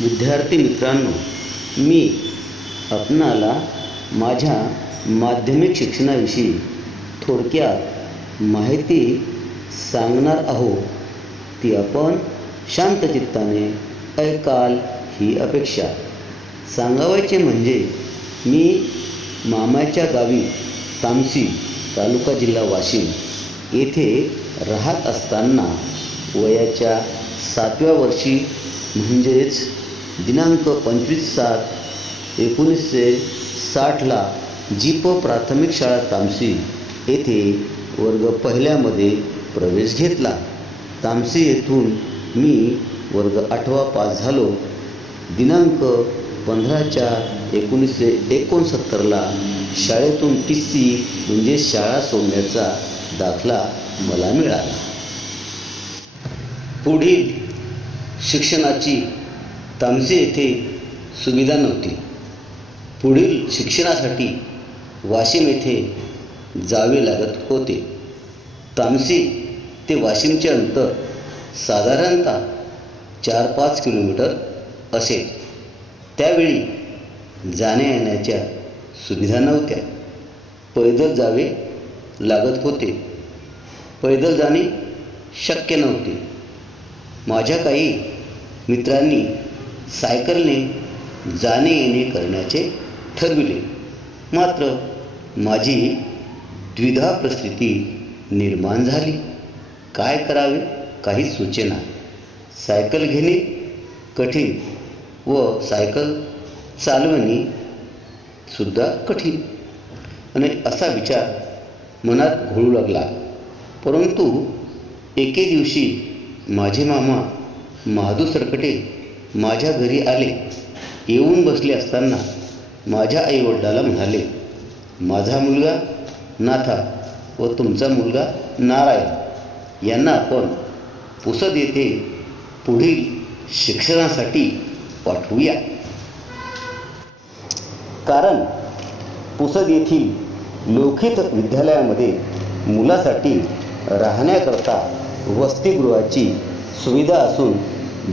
विद्यार्थी मित्रांनो, मी आपणाला माझ्या माध्यमिक शिक्षणाविषयी थोडक्यात माहिती सांगणार आहोत. ती आपण शांत चित्ताने ऐकाल ही अपेक्षा. सांगावयाचे म्हणजे मी मामाच्या गावी तामसी, तालुका जिल्हा वाशिम येथे राहत असताना वयाच्या 7व्या वर्षी म्हणजेच दिनांक 25/7/1960ला जीप प्राथमिक शाळा तामसी येथे वर्ग पहिल्यामध्ये प्रवेश घेतला. तामसी येथून मी वर्ग 8वा पास झालो. दिनांक 15/4/1969ला शाळेतून TC म्हणजे शाळा सोडण्याचा दाखला मला मिळाला. पुढील शिक्षणाची तामसी येथे सुविधा नव्हती. पुढील शिक्षणासाठी वाशिम येथे जावे लागत होते. तामसी ते वाशिमचे अंतर साधारणतः 4-5 किलोमीटर असेल. त्यावेळी जाण्या येण्याच्या सुविधा नव्हत्या. पैदल जावे लागत होते. पैदल जाणे शक्य नव्हते. माझ्या काही मित्रांनी सायकलने जाणे येणे करण्याचे ठरविले. मात्र माझी द्विधा परिस्थिती निर्माण झाली. काय करावे काही सुचेना. सायकल घेणे कठीण व सायकल चालवणे सुद्धा कठीण आणि असा विचार मनात घोळू लागला. परंतु एके दिवशी माझे मामा महादू सरकटे माझ्या घरी आले. येऊन बसले असताना माझ्या आईवडिलाला म्हणाले, माझा मुलगा नाथा व तुमचा मुलगा नारायण यांना आपण पुसद येथे पुढील शिक्षणासाठी पाठवूया. कारण पुसद येथील लोखित विद्यालयामध्ये मुलासाठी राहण्याकरता वसतिगृहाची सुविधा असून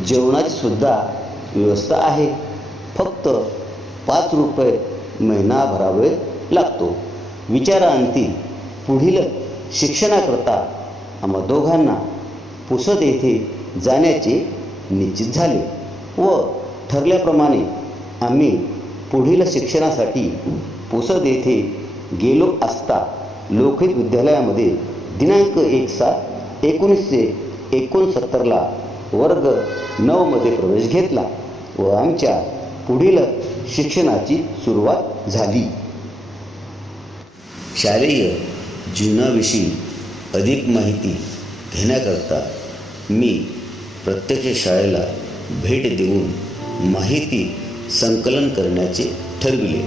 जेवणाची सुद्धा व्यवस्था आहे. फक्त 5 रुपये महिना भरावे लागतो. विचारांती पुढील शिक्षणाकरता आम्हा दोघांना पुसद येथे जाण्याचे निश्चित झाले व ठरल्याप्रमाणे आम्ही पुढील शिक्षणासाठी पुसद येथे गेलो असता लोखित विद्यालयामध्ये दिनांक 1/7/1969ला वर्ग 9मध्ये प्रवेश घेतला व आमच्या पुढील शिक्षणाची सुरुवात झाली. शालेय जीवनाविषयी अधिक माहिती घेण्याकरता मी प्रत्यक्ष शाळेला भेट देऊन माहिती संकलन करण्याचे ठरविले.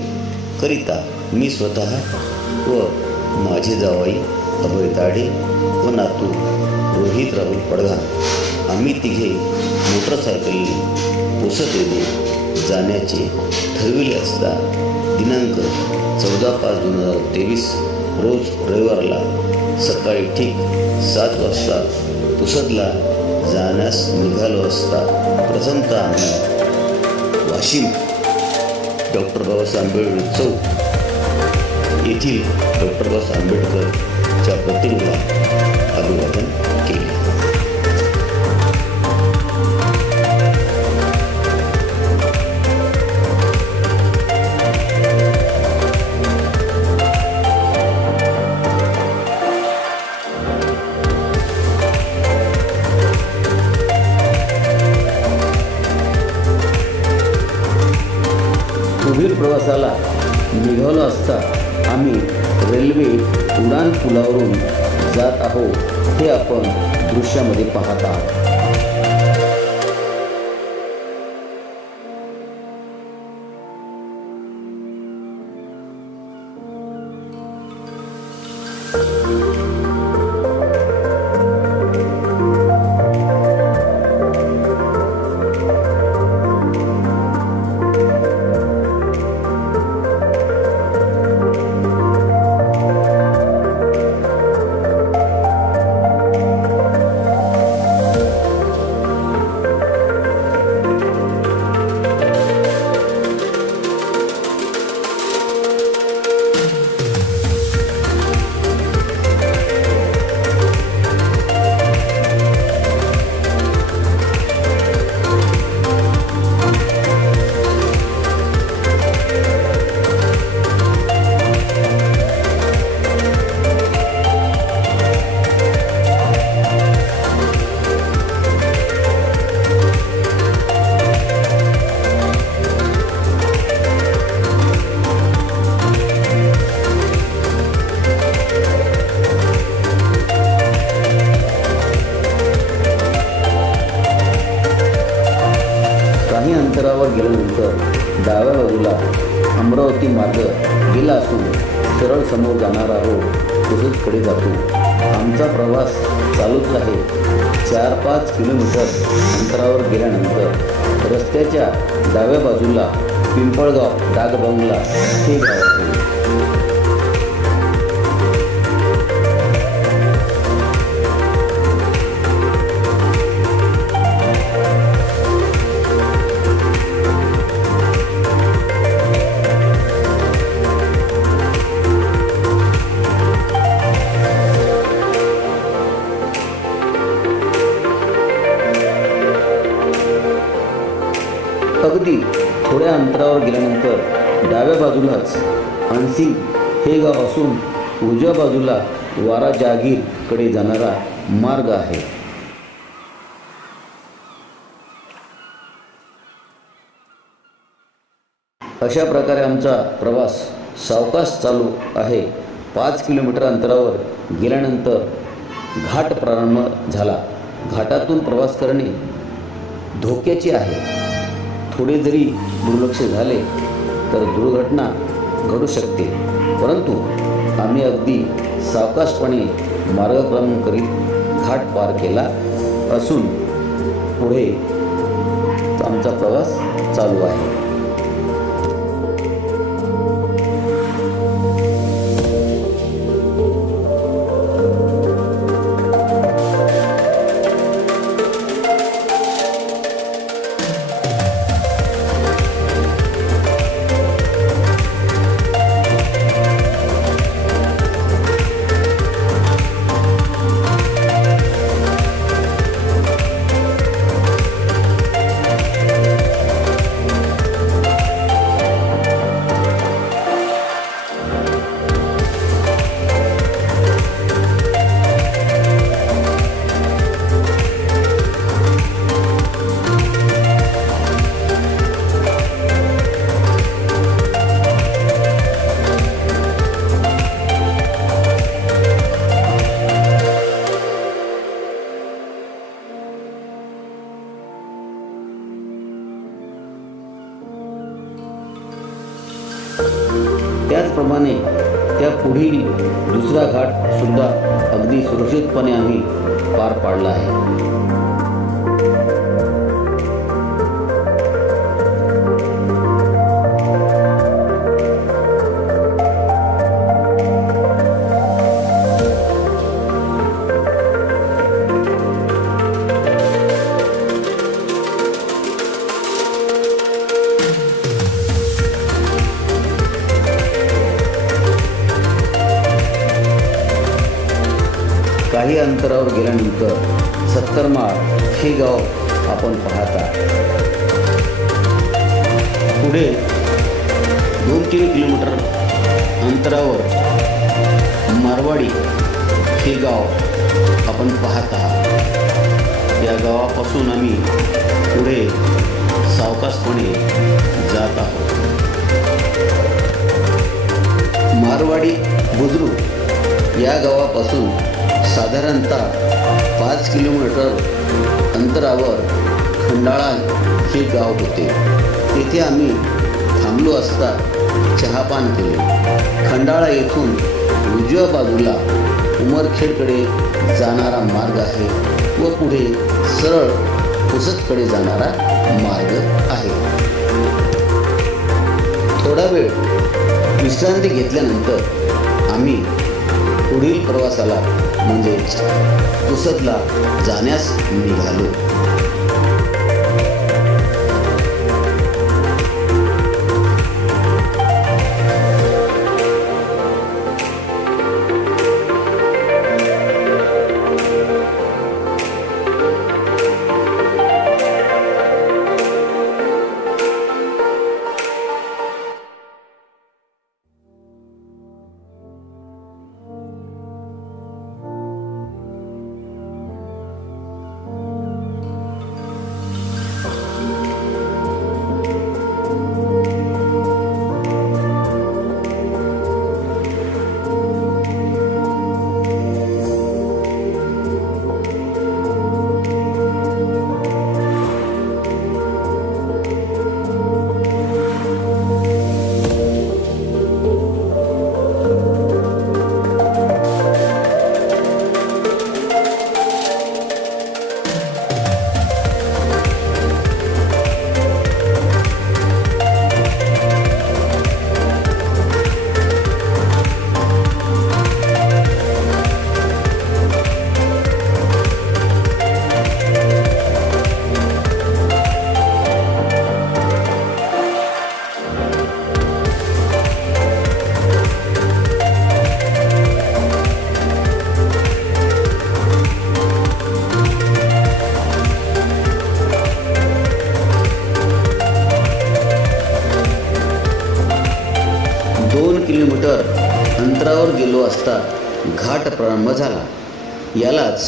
करिता मी स्वतः व माझे जावई अभय ताडे व नातू रोहित राहुल पडघा आम्ही तिघे मोटरसायकलने पुसद येथे जाण्याचे ठरविले असता दिनांक 14/5/2023 रोज रविवारला सकाळी ठीक 7 वाजता पुसदला जाण्यास निघालो असता प्रथमतः आम्ही वाशिम डॉक्टर बाबासाहेब आंबेडकर चौक येथील डॉक्टर बाबासाहेब आंबेडकरच्या प्रतिमेला अभिवादन केले. पुढील प्रवासाला निघालो असता आम्ही रेल्वे उड्डाण पुलावरून जात आहोत हे आपण दृश्यामध्ये पाहत आहात. काही अंतरावर गेल्यानंतर डाव्या बाजूला अमरावती मार्ग गेला असून सरळ समोर जाणारा रोड पुसदकडे जातो. आमचा प्रवास चालूच आहे. 4-5 किलोमीटर अंतरावर गेल्यानंतर रस्त्याच्या डाव्या बाजूला पिंपळगाव डाकबंगला हे गाव आहे. अगदी थोड्या अंतरावर गेल्यानंतर डाव्या बाजूलाच अनसिंग हे गाव असून उजव्या बाजूला वारा जागीरकडे जाणारा मार्ग आहे. अशा प्रकारे आमचा प्रवास सावकाश चालू आहे. 5 किलोमीटर अंतरावर गेल्यानंतर घाट प्रारंभ झाला. घाटातून प्रवास करणे धोक्याचे आहे. थोडे जरी दुर्लक्ष झाले तर दुर्घटना घडू शकते. परंतु आम्ही अगदी सावकाशपणे मार्गक्रमण करीत घाट पार केला असून पुढे आमचा प्रवास चालू आहे. त्याचप्रमाणे त्या पुढील दुसरा घाट सुद्धा अगदी सुरक्षितपणे आम्ही पार पाडला आहे. काही अंतरावर गेल्यानंतर 70 माळ हे गाव आपण पाहता. पुढे 2-3 किलोमीटर अंतरावर मारवाडी हे गाव आपण पाहत आहात. या गावापासून आम्ही पुढे सावकाशपणे जात आहोत. मारवाडी बुद्रुक या गावापासून साधारणतः 5 किलोमीटर अंतरावर खंडाळा हे गाव होते. तेथे आम्ही थांबलो असता चहापान केले. खंडाळा येथून उजव्या बाजूला उमरखेडकडे जाणारा मार्ग आहे व पुढे सरळ पुसदकडे जाणारा मार्ग आहे. थोडा वेळ विश्रांती घेतल्यानंतर आम्ही पुढील प्रवासाला म्हणजेच पुसदला जाण्यास निघालो. अंतरावर गेलो असता घाट प्रारंभ झाला. यालाच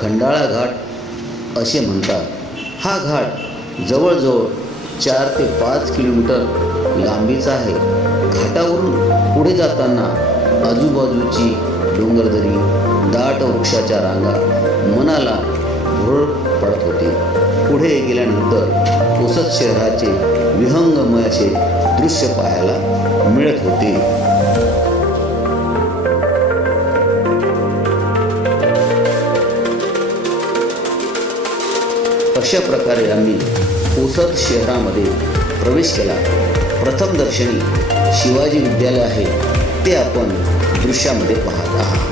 खंडाळा घाट असे म्हणतात. हा घाट जवळजवळ 4 ते 5 किलोमीटर लांबीचा आहे. घाटावरून पुढे जाताना आजूबाजूची डोंगरदरी, दाट वृक्षाच्या रांगा मनाला भुरळ पडत होते. पुढे गेल्यानंतर पुसद शहराचे विहंगमय असे दृश्य पाहायला मिळत होते. अशा प्रकारे आम्ही पुसद शहरामध्ये प्रवेश केला. प्रथम दर्शनी शिवाजी विद्यालय आहे ते आपण दृश्यामध्ये पाहत आहात.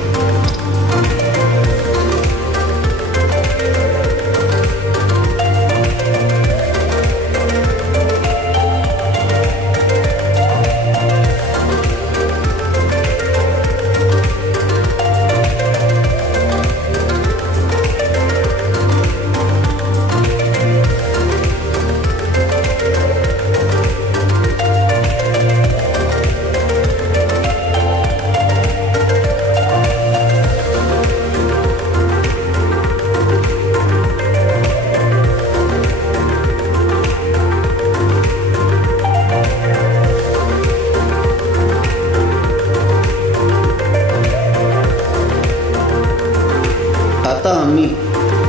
आता आम्ही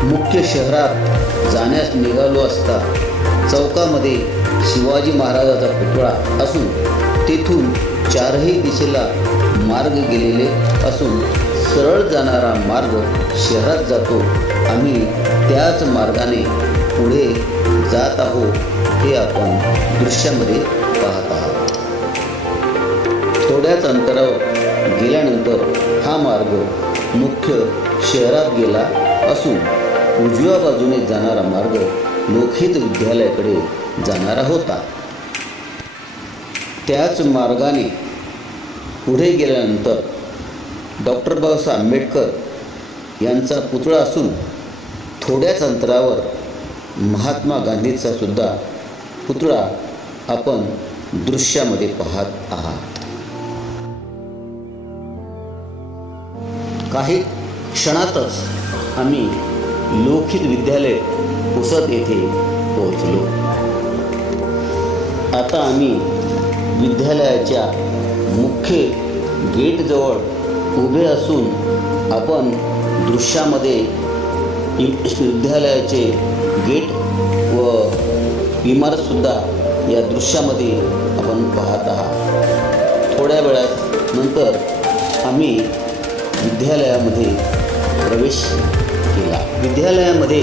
मुख्य शहरात जाण्यास निघालो असता चौकामध्ये शिवाजी महाराजाचा पुतळा असून तेथून 4ही दिशेला मार्ग गेलेले असून सरळ जाणारा मार्ग शहरात जातो. आम्ही त्याच मार्गाने पुढे जात आहोत हे आपण दृश्यामध्ये पाहत आहात. थोड्याच अंतरावर गेल्यानंतर हा मार्ग मुख्य शहरात गेला असून उजव्या बाजूने जाणारा मार्ग लोकहित विद्यालयाकडे जाणारा होता. त्याच मार्गाने पुढे गेल्यानंतर डॉक्टर बाबासाहेब आंबेडकर यांचा पुतळा असून थोड्याच अंतरावर महात्मा गांधीचा सुद्धा पुतळा आपण दृश्यामध्ये पाहत आहात. काही क्षणातच आम्ही लोकहित विद्यालय पुसद येथे पोहोचलो. आता आम्ही विद्यालयाच्या मुख्य गेटजवळ उभे असून आपण दृश्यामध्ये विद्यालयाचे गेट व इमारतसुद्धा या दृश्यामध्ये आपण पाहत आहात. थोड्या वेळात नंतर आम्ही विद्यालयामध्ये प्रवेश केला. विद्यालयामध्ये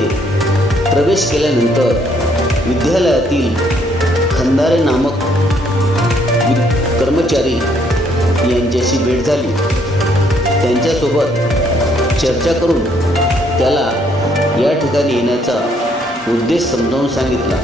प्रवेश केल्यानंतर विद्यालयातील खंदारे नामक कर्मचारी यांच्याशी भेट झाली. त्यांच्यासोबत चर्चा करून त्याला या ठिकाणी येण्याचा उद्देश समजावून सांगितला.